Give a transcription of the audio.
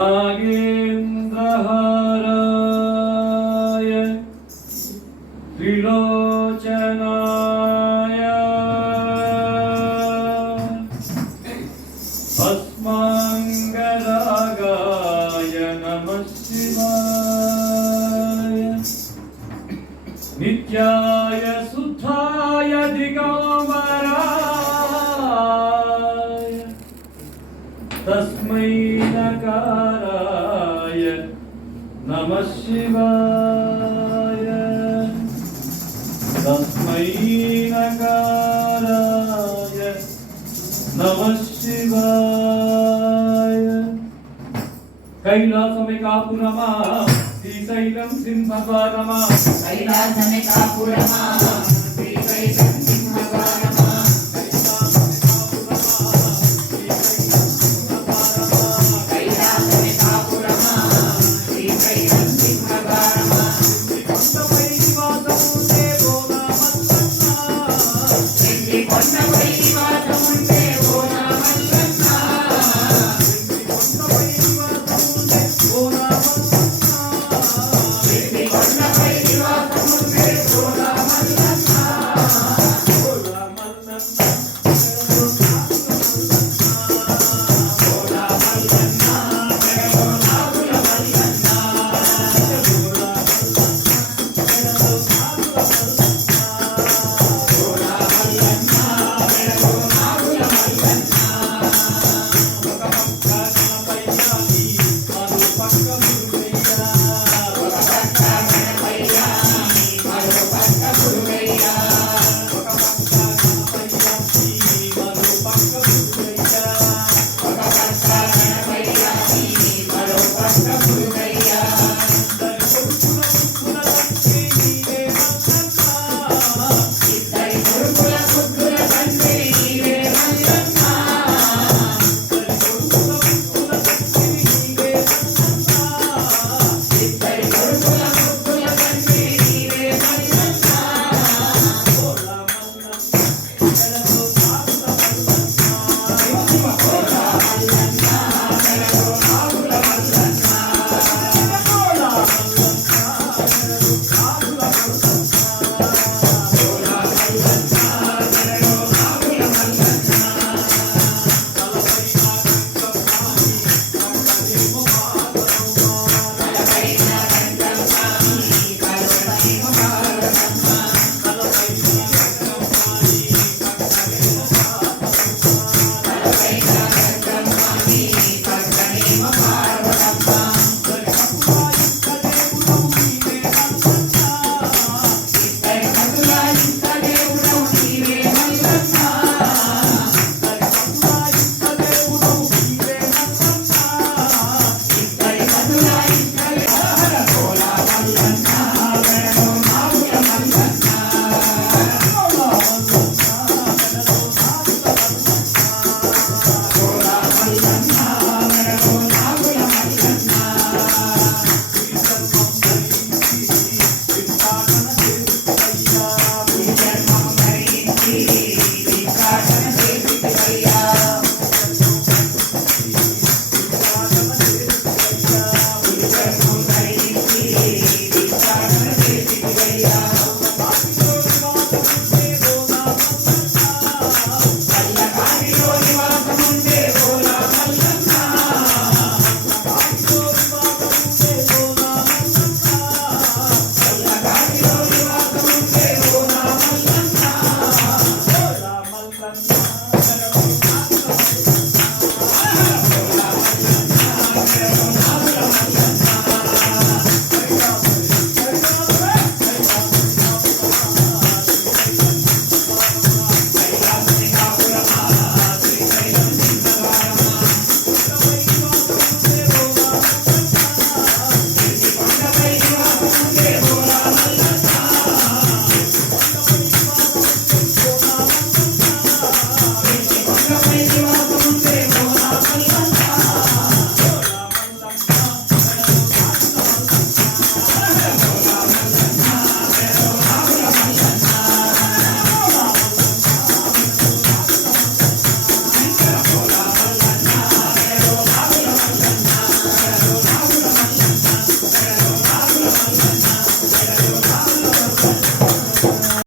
नागेन्द्रहाराय त्रिलोचना शिवाय तस्मै नकाराय नमः शिवाय कैलासमेकापुरमा श्रीशैलं सिंहपरमा कैलासमेकापुरमा